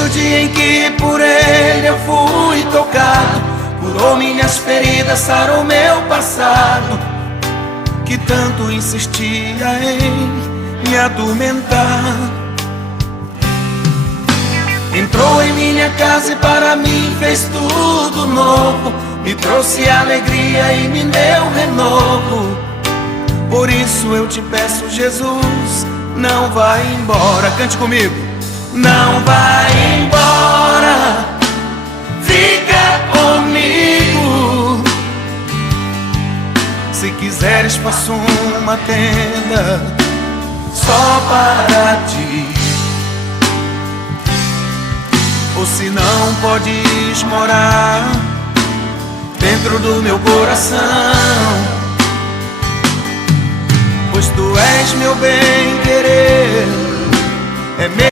Desde o dia em que por ele eu fui tocado, curou minhas feridas, sarou meu passado, que tanto insistia em me atormentar. Entrou em minha casa e para mim fez tudo novo, me trouxe alegria e me deu renovo. Por isso eu te peço, Jesus, não vai embora. Cante comigo. Não vai embora, fica comigo. Se quiseres faço uma tenda só para ti, ou se não podes morar dentro do meu coração, pois tu és meu bem-querer, é meu